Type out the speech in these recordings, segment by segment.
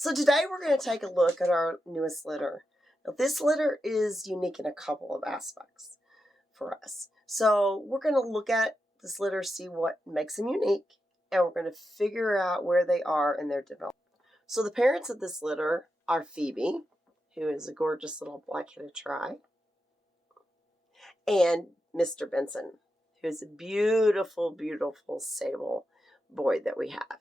So today we're going to take a look at our newest litter. Now this litter is unique in a couple of aspects for us. So we're going to look at this litter, see what makes them unique, and we're going to figure out where they are in their development. So the parents of this litter are Phoebe, who is a gorgeous little black-headed tri, and Mr. Benson, who's a beautiful, beautiful sable boy that we have.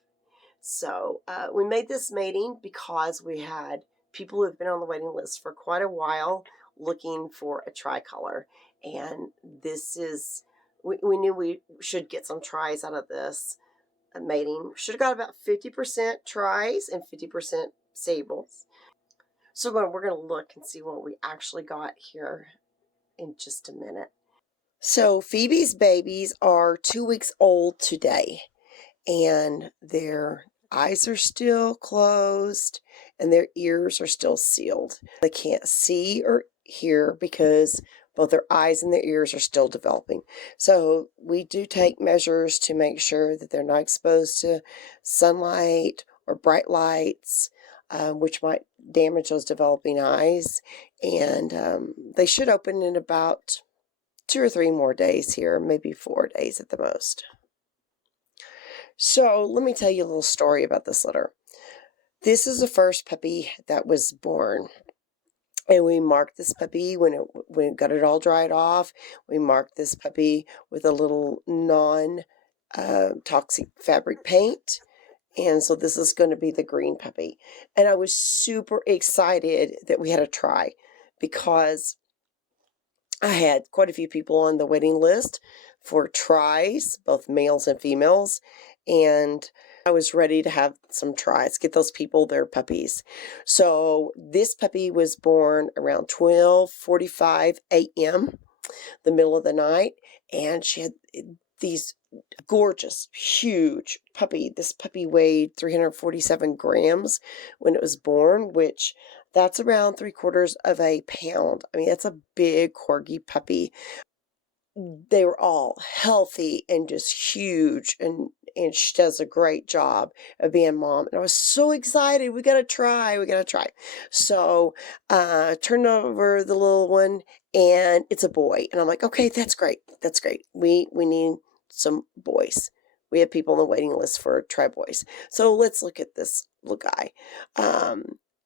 So we made this mating because we had people who have been on the waiting list for quite a while looking for a tricolor. And this is, we knew we should get some tries out of this mating. Should have got about 50% tries and 50% sables. So we're going to look and see what we actually got here in just a minute. So Phoebe's babies are 2 weeks old today, and their eyes are still closed and their ears are still sealed. They can't see or hear because both their eyes and their ears are still developing. So we do take measures to make sure that they're not exposed to sunlight or bright lights, which might damage those developing eyes. And they should open in about 2 or 3 more days here, maybe 4 days at the most. So let me tell you a little story about this litter. This is the first puppy that was born. And we marked this puppy when it got it all dried off. We marked this puppy with a little non-toxic fabric paint. And so this is going to be the green puppy. And I was super excited that we had a try because I had quite a few people on the waiting list for tries, both males and females, and I was ready to have some tries, get those people their puppies. So this puppy was born around 12:45 a.m., the middle of the night, and she had these gorgeous, huge puppy. This puppy weighed 347 grams when it was born, which that's around 3/4 of a pound. I mean, that's a big Corgi puppy. They were all healthy and just huge, and she does a great job of being mom. And I was so excited. We got to try. So turned over the little one, and it's a boy. And I'm like, okay, that's great. We need some boys. We have people on the waiting list for tri boys. So let's look at this little guy.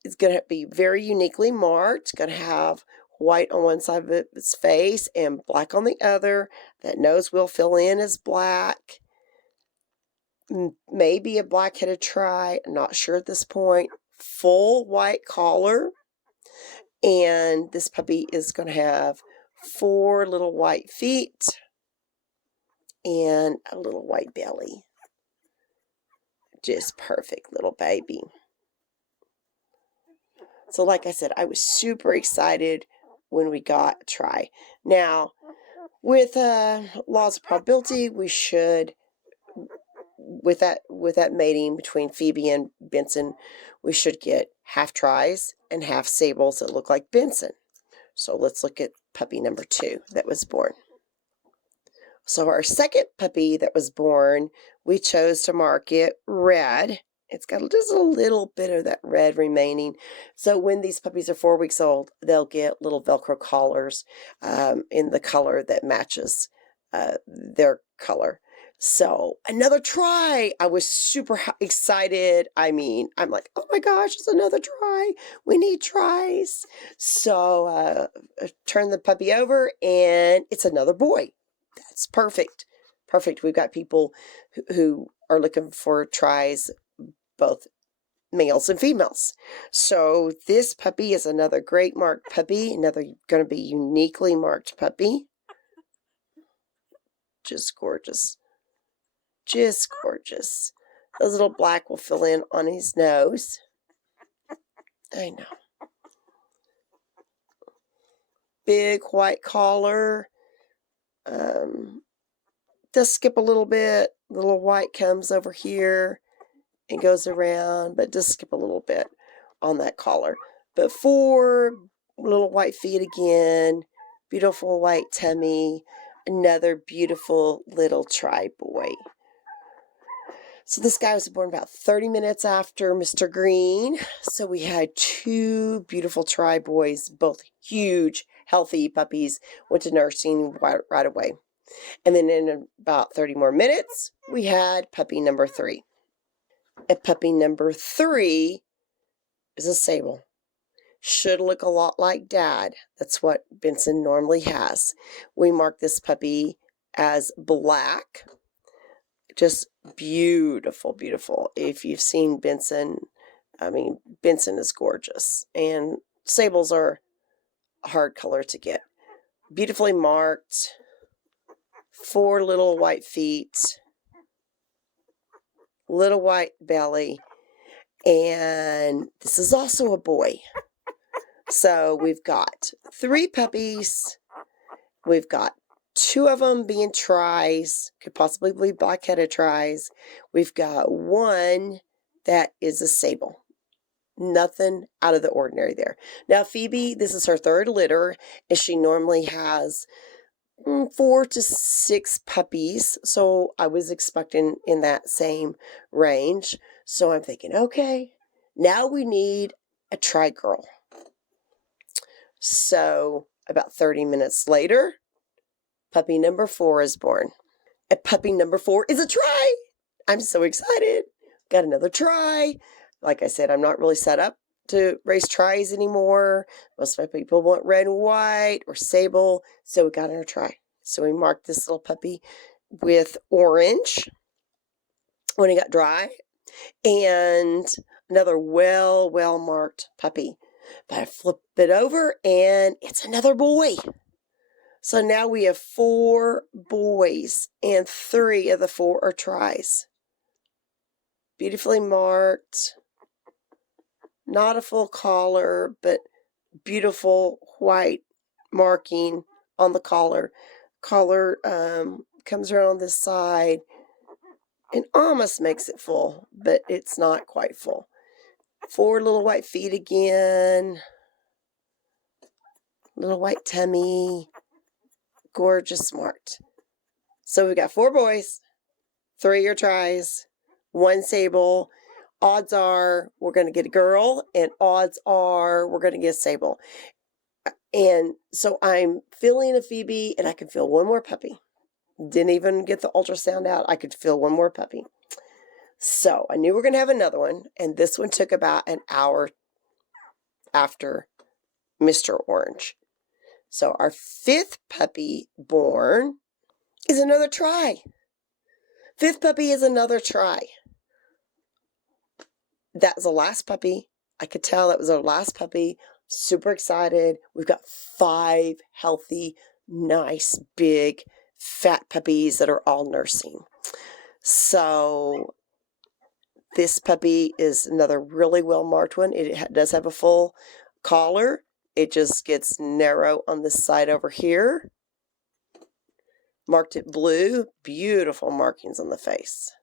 It's going to be very uniquely marked. It's going to have white on one side of its face and black on the other. That nose will fill in as black. Maybe a black-headed tri. I'm not sure at this point. Full white collar. And this puppy is going to have 4 little white feet and a little white belly. Just perfect little baby. So like I said, I was super excited when we got a try. Now, with laws of probability, we should, with that mating between Phoebe and Benson, we should get half tries and half sables that look like Benson. So let's look at puppy number 2 that was born. So our second puppy that was born, we chose to mark it red. It's got just a little bit of that red remaining. So when these puppies are 4 weeks old, they'll get little Velcro collars in the color that matches their color. So another try. I was super excited. I mean, I'm like, oh my gosh, it's another try. We need tries. So turn the puppy over, and it's another boy. That's perfect. Perfect. We've got people who are looking for tries, both males and females. So this puppy is another great marked puppy, another going to be uniquely marked puppy. Just gorgeous. Just gorgeous. Those little black will fill in on his nose. I know. Big white collar. Does skip a little bit. The little white comes over here and goes around, but just skip a little bit on that collar. But 4 little white feet again, beautiful white tummy, another beautiful little tri boy. So this guy was born about 30 minutes after Mr. Green. So we had 2 beautiful tri boys, both huge, healthy puppies, went to nursing right away. And then in about 30 more minutes, we had puppy number 3. And puppy number 3 is a sable. Should look a lot like Dad. That's what Benson normally has. We marked this puppy as black. Just beautiful, beautiful. If you've seen Benson, I mean, Benson is gorgeous. And sables are a hard color to get. Beautifully marked. 4 little white feet. Little white belly. And this is also a boy. So we've got 3 puppies. We've got 2 of them being tries, could possibly be black-headed tries. We've got 1 that is a sable. Nothing out of the ordinary there. Now, Phoebe, this is her 3rd litter, and she normally has 4 to 6 puppies. So I was expecting in that same range. So I'm thinking, okay, now we need a tri girl. So about 30 minutes later, puppy number 4 is born. And puppy number 4 is a tri. I'm so excited. Got another tri. Like I said, I'm not really set up to raise tries anymore. Most of my people want red and white or sable. So we got our tri. So we marked this little puppy with orange when he got dry. And another well marked puppy. But I flip it over and it's another boy. So now we have 4 boys and 3 of the 4 are tries. Beautifully marked. Not a full collar, but beautiful white marking on the collar. Collar comes around on this side and almost makes it full, but it's not quite full. 4 little white feet again. Little white tummy. Gorgeous marked. So we've got 4 boys, 3 are tries, 1 sable. Odds are we're going to get a girl, and odds are we're going to get a sable. And so I'm feeling a Phoebe, and I can feel 1 more puppy. Didn't even get the ultrasound out. I could feel 1 more puppy. So I knew we were going to have another one, and this one took about an hour after Mr. Orange. So our 5th puppy born is another tri. 5th puppy is another tri. That was the last puppy. I could tell that was our last puppy. Super excited. We've got 5 healthy, nice, big, fat puppies that are all nursing. So this puppy is another really well-marked one. It does have a full collar. It just gets narrow on this side over here. Marked it blue. Beautiful markings on the face.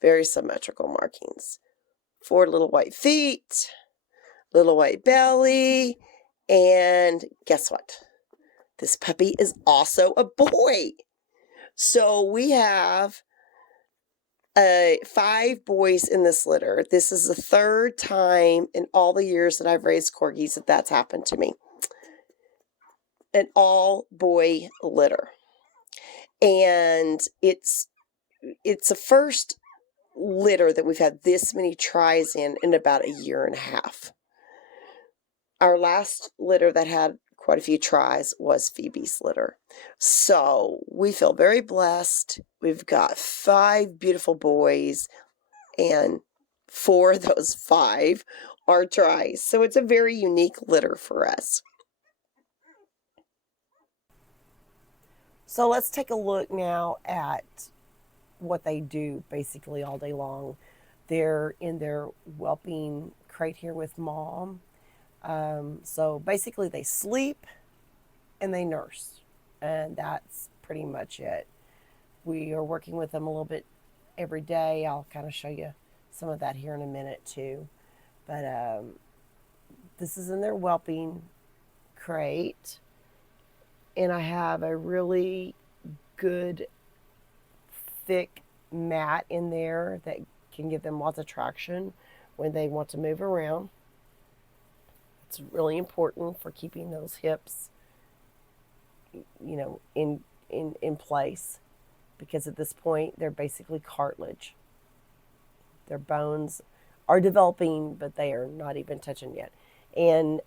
Very symmetrical markings. 4 little white feet, little white belly, and guess what? This puppy is also a boy. So we have 5 boys in this litter. This is the 3rd time in all the years that I've raised corgis that that's happened to me. An all-boy litter. And it's the first litter that we've had this many tries in about a year and a half. Our last litter that had quite a few tries was Phoebe's litter. So we feel very blessed. We've got 5 beautiful boys, and 4 of those 5 are tries. So it's a very unique litter for us. So let's take a look now at what they do basically all day long. They're in their whelping crate here with mom. So basically they sleep and they nurse, and that's pretty much it. We are working with them a little bit every day. I'll kind of show you some of that here in a minute too. But this is in their whelping crate, and I have a really good thick mat in there that can give them lots of traction when they want to move around. It's really important for keeping those hips, in place, because at this point they're basically cartilage. Their bones are developing, but they are not even touching yet. And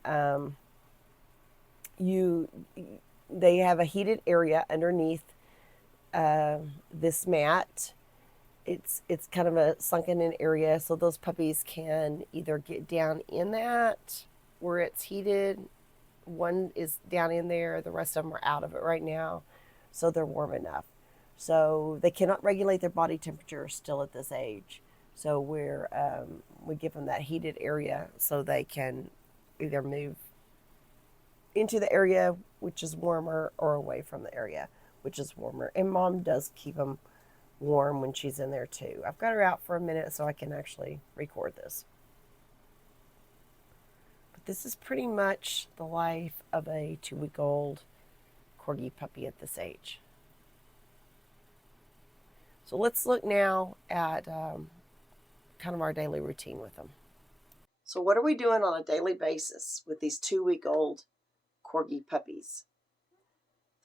they have a heated area underneath this mat. It's kind of a sunken in area, so those puppies can either get down in that where it's heated. One is down in there, the rest of them are out of it right now, so they're warm enough. So they cannot regulate their body temperature still at this age. So we give them that heated area so they can either move into the area which is warmer or away from the area which is warmer. And Mom does keep them warm when she's in there too. I've got her out for a minute so I can actually record this. But this is pretty much the life of a 2-week-old Corgi puppy at this age. So let's look now at kind of our daily routine with them. So what are we doing on a daily basis with these 2-week-old Corgi puppies?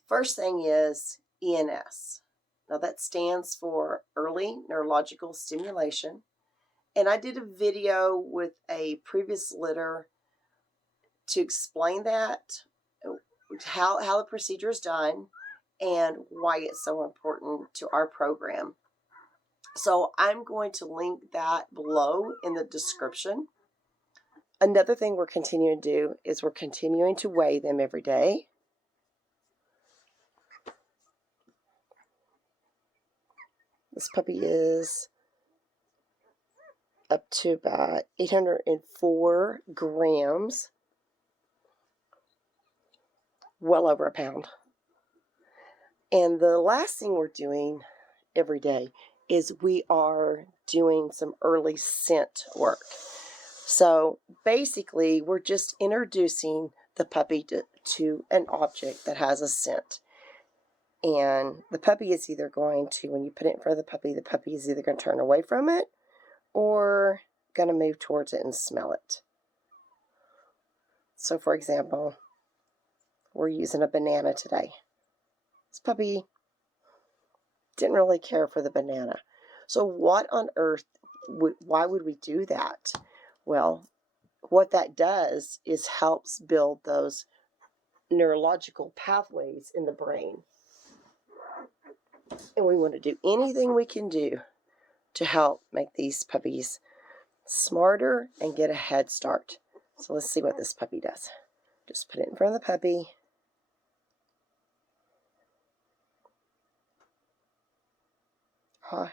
First thing is ENS. Now that stands for early neurological stimulation. And I did a video with a previous litter to explain that, how the procedure is done, and why it's so important to our program. So I'm going to link that below in the description. Another thing we're continuing to do is we're continuing to weigh them every day. This puppy is up to about 804 grams, well over a pound. And the last thing we're doing every day is we are doing some early scent work. So basically, we're just introducing the puppy to an object that has a scent. And the puppy is either going to, when you put it in front of the puppy is either going to turn away from it or going to move towards it and smell it. So for example, we're using a banana today. This puppy didn't really care for the banana. So what on earth, why would we do that? Well, what that does is helps build those neurological pathways in the brain. And we want to do anything we can do to help make these puppies smarter and get a head start. So let's see what this puppy does. Just put it in front of the puppy.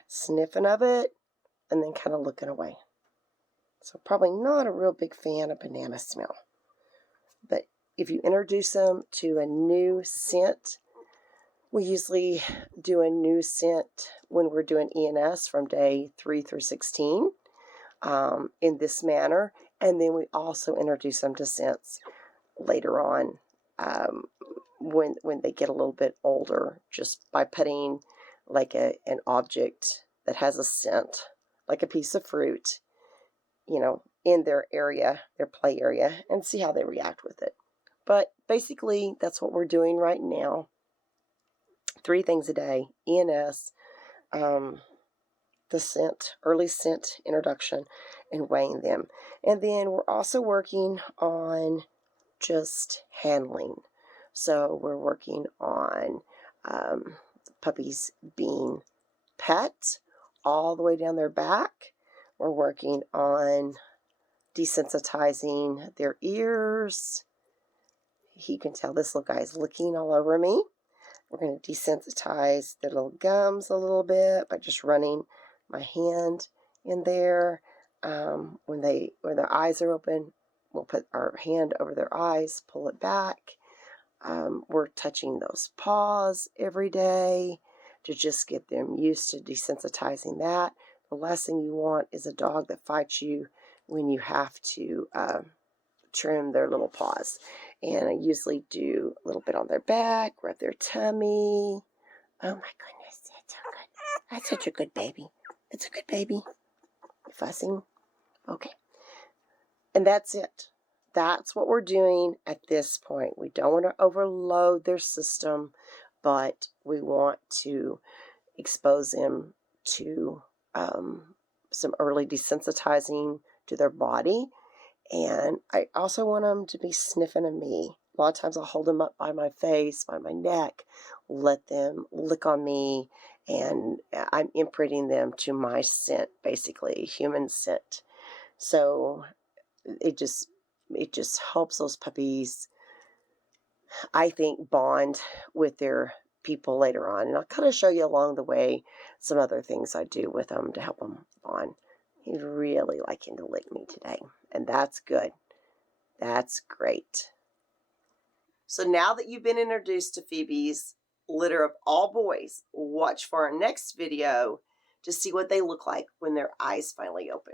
Sniffing of it and then kind of looking away. So probably not a real big fan of banana smell. But if you introduce them to a new scent, we usually do a new scent when we're doing ENS from day 3 through 16 in this manner. And then we also introduce them to scents later on when they get a little bit older, just by putting like an object that has a scent, like a piece of fruit, in their area, their play area, and see how they react with it. But basically, that's what we're doing right now. 3 things a day: ENS, the scent, early scent introduction, and weighing them. And then we're also working on just handling. So we're working on puppies being pet all the way down their back. We're working on desensitizing their ears. You can tell this little guy is licking all over me. We're going to desensitize their little gums a little bit by just running my hand in there. When their eyes are open, we'll put our hand over their eyes, pull it back. We're touching those paws every day to just get them used to desensitizing that. The last thing you want is a dog that fights you when you have to trim their little paws. And I usually do a little bit on their back, rub their tummy. Oh my goodness, that's so good. That's such a good baby. It's a good baby. Fussing? Okay. And that's it. That's what we're doing at this point. We don't want to overload their system, but we want to expose them to some early desensitizing to their body. And I also want them to be sniffing at me. A lot of times I'll hold them up by my face, by my neck, let them lick on me, and I'm imprinting them to my scent, basically, human scent. So it just helps those puppies, I think, bond with their people later on. And I'll kind of show you along the way some other things I do with them to help them bond. He's really liking to lick me today, and that's good. That's great. So now that you've been introduced to Phoebe's litter of all boys, watch for our next video to see what they look like when their eyes finally open.